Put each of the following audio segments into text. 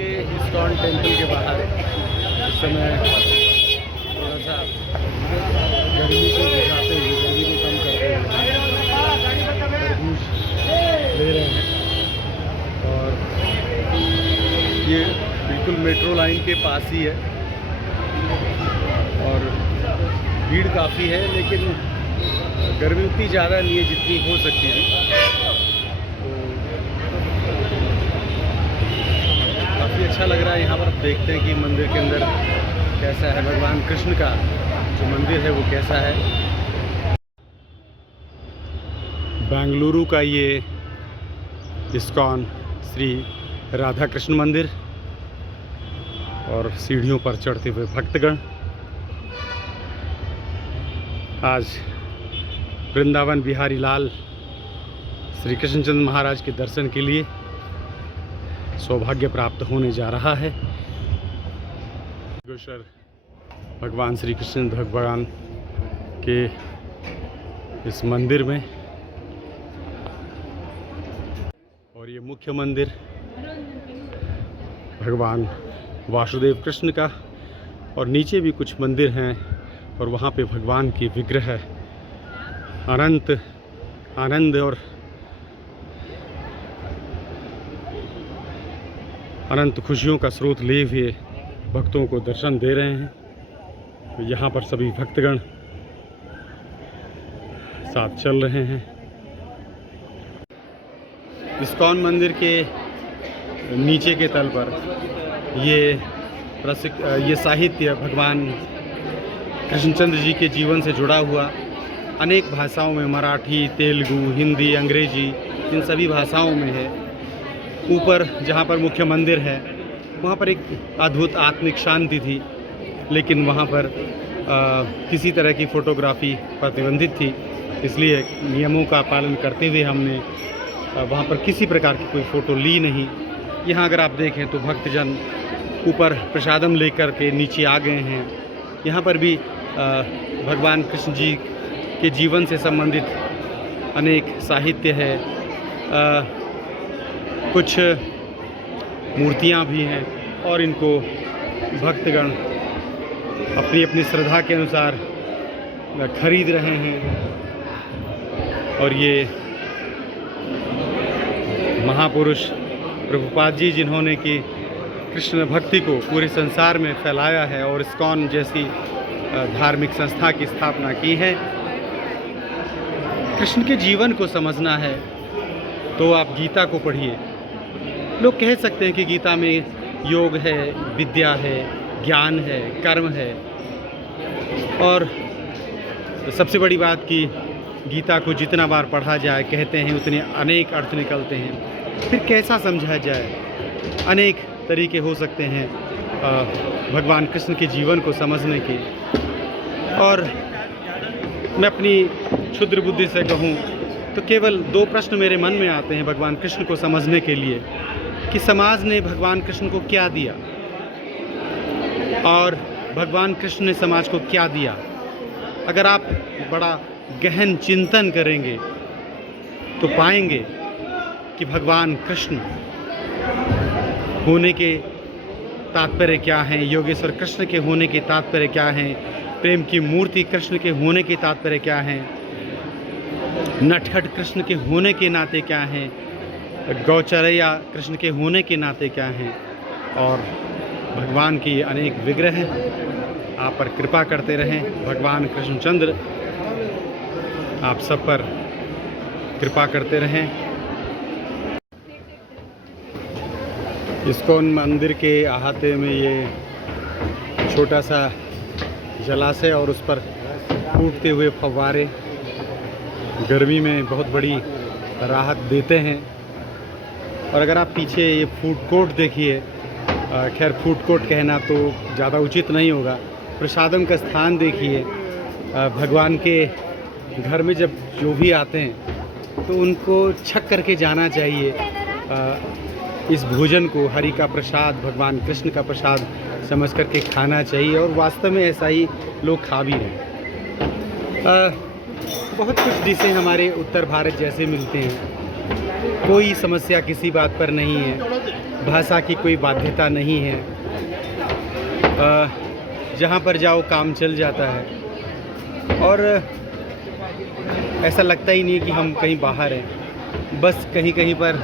के ISKCON temple के बाहर इस समय थोड़ा सा गर्मी को बुझाते हुए, गर्मी को कम करते हुए तरबूज ले रहे हैं। और ये बिल्कुल मेट्रो लाइन के पास ही है और भीड़ काफ़ी है, लेकिन गर्मी उतनी ज़्यादा नहीं है जितनी हो सकती थी। काफ़ी अच्छा लग रहा है यहाँ पर। देखते हैं कि मंदिर के अंदर कैसा है, भगवान कृष्ण का जो मंदिर है वो कैसा है। बेंगलुरु का ये इस्कॉन श्री राधा कृष्ण मंदिर और सीढ़ियों पर चढ़ते हुए भक्तगण आज वृंदावन बिहारी लाल श्री कृष्णचंद्र महाराज के दर्शन के लिए सौभाग्य प्राप्त होने जा रहा है। गोश्वर भगवान श्री कृष्ण भगवान के इस मंदिर में, और ये मुख्य मंदिर भगवान वासुदेव कृष्ण का, और नीचे भी कुछ मंदिर हैं और वहाँ पे भगवान की विग्रह अनंत आनंद और अनंत खुशियों का स्रोत लिए हुए भक्तों को दर्शन दे रहे हैं। तो यहाँ पर सभी भक्तगण साथ चल रहे हैं। इस्कॉन मंदिर के नीचे के तल पर ये साहित्य भगवान कृष्णचंद्र जी के जीवन से जुड़ा हुआ अनेक भाषाओं में, मराठी, तेलुगु, हिंदी, अंग्रेजी, इन सभी भाषाओं में है। ऊपर जहाँ पर मुख्य मंदिर है वहाँ पर एक अद्भुत आत्मिक शांति थी, लेकिन वहाँ पर किसी तरह की फ़ोटोग्राफी प्रतिबंधित थी, इसलिए नियमों का पालन करते हुए हमने वहाँ पर किसी प्रकार की कोई फ़ोटो ली नहीं। यहाँ अगर आप देखें तो भक्तजन ऊपर प्रसादम लेकर के नीचे आ गए हैं। यहाँ पर भी भगवान कृष्ण जी के जीवन से संबंधित अनेक साहित्य है, कुछ मूर्तियाँ भी हैं और इनको भक्तगण अपनी अपनी श्रद्धा के अनुसार खरीद रहे हैं। और ये महापुरुष प्रभुपाद जी, जिन्होंने कि कृष्ण भक्ति को पूरे संसार में फैलाया है और इस्कॉन जैसी धार्मिक संस्था की स्थापना की है। कृष्ण के जीवन को समझना है तो आप गीता को पढ़िए। लोग कह सकते हैं कि गीता में योग है, विद्या है, ज्ञान है, कर्म है, और सबसे बड़ी बात कि गीता को जितना बार पढ़ा जाए, कहते हैं, उतने अनेक अर्थ निकलते हैं। फिर कैसा समझा जाए? अनेक तरीके हो सकते हैं भगवान कृष्ण के जीवन को समझने के। और मैं अपनी क्षुद्र बुद्धि से कहूँ तो केवल दो प्रश्न मेरे मन में आते हैं भगवान कृष्ण को समझने के लिए, कि समाज ने भगवान कृष्ण को क्या दिया और भगवान कृष्ण ने समाज को क्या दिया। अगर आप बड़ा गहन चिंतन करेंगे तो पाएंगे कि भगवान कृष्ण होने के तात्पर्य क्या हैं, योगेश्वर कृष्ण के होने के तात्पर्य क्या हैं, प्रेम की मूर्ति कृष्ण के होने के तात्पर्य क्या हैं, नटखट कृष्ण के होने के नाते क्या हैं, गौचरैया कृष्ण के होने के नाते क्या हैं। और भगवान की अनेक विग्रह हैं। आप पर कृपा करते रहें भगवान कृष्णचंद्र, आप सब पर कृपा करते रहें। इस्कॉन मंदिर के अहाते में ये छोटा सा जलाशय और उस पर फूटते हुए फव्वारे गर्मी में बहुत बड़ी राहत देते हैं। और अगर आप पीछे ये फूड कोर्ट देखिए, खैर फूड कोर्ट कहना तो ज़्यादा उचित नहीं होगा, प्रसादम का स्थान देखिए। भगवान के घर में जब जो भी आते हैं तो उनको छक करके जाना चाहिए। इस भोजन को हरि का प्रसाद, भगवान कृष्ण का प्रसाद समझ करके खाना चाहिए, और वास्तव में ऐसा ही लोग खा भी रहे हैं। बहुत कुछ डिशें हमारे उत्तर भारत जैसे मिलते हैं, कोई समस्या किसी बात पर नहीं है। भाषा की कोई बाध्यता नहीं है। जहाँ पर जाओ काम चल जाता है और ऐसा लगता ही नहीं है कि हम कहीं बाहर हैं। बस कहीं कहीं पर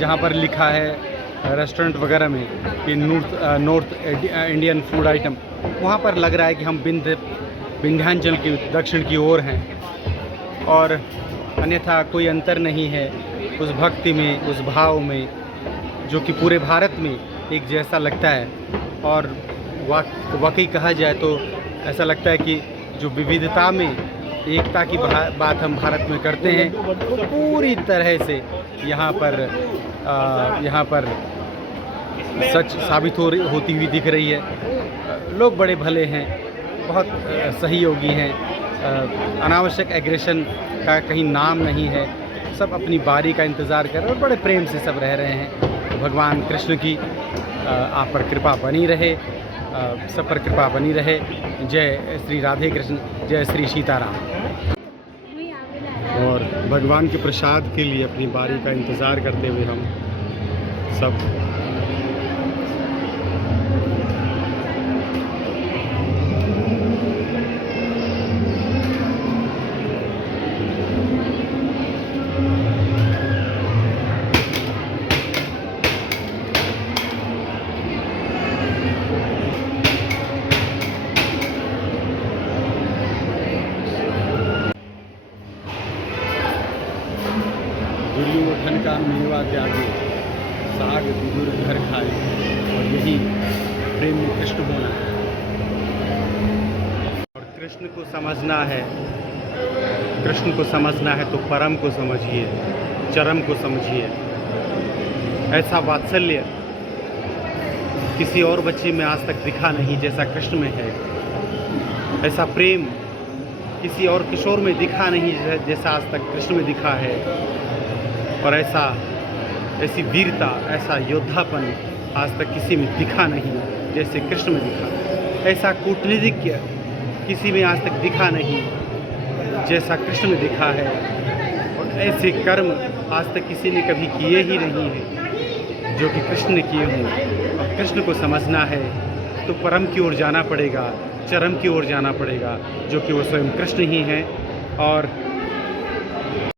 जहाँ पर लिखा है रेस्टोरेंट वगैरह में कि नॉर्थ इंडियन फूड आइटम, वहाँ पर लग रहा है कि हम विंध्याचल की दक्षिण की ओर हैं, और अन्यथा कोई अंतर नहीं है उस भक्ति में, उस भाव में, जो कि पूरे भारत में एक जैसा लगता है। और वाकई कहा जाए तो ऐसा लगता है कि जो विविधता में एकता की बात हम भारत में करते हैं, तो पूरी तरह से यहाँ पर सच साबित होती हुई दिख रही है। लोग बड़े भले हैं, बहुत सहयोगी हैं, अनावश्यक एग्रेशन का कहीं नाम नहीं है। सब अपनी बारी का इंतज़ार कर रहे हैं और बड़े प्रेम से सब रह रहे हैं। तो भगवान कृष्ण की आप पर कृपा बनी रहे, सब पर कृपा बनी रहे। जय श्री राधे कृष्ण, जय श्री सीताराम। और भगवान के प्रसाद के लिए अपनी बारी का इंतज़ार करते हुए हम सब दुर्योधन का मेवा त्यागे, साग विदुर घर खाए, और यही प्रेम में कृष्ण होना है। और कृष्ण को समझना है, कृष्ण को समझना है तो परम को समझिए, चरम को समझिए। ऐसा वात्सल्य किसी और बच्चे में आज तक दिखा नहीं जैसा कृष्ण में है। ऐसा प्रेम किसी और किशोर में दिखा नहीं जैसा आज तक कृष्ण में दिखा है। और ऐसी वीरता, ऐसा योद्धापन आज तक किसी में दिखा नहीं जैसे कृष्ण में दिखा। ऐसा कूटनीतिज्ञ किसी में आज तक दिखा नहीं जैसा कृष्ण में दिखा है। और ऐसे कर्म आज तक किसी ने कभी किए ही नहीं हैं जो कि कृष्ण ने किए हों। और कृष्ण को समझना है तो परम की ओर जाना पड़ेगा, चरम की ओर जाना पड़ेगा, जो कि वो स्वयं कृष्ण ही हैं। और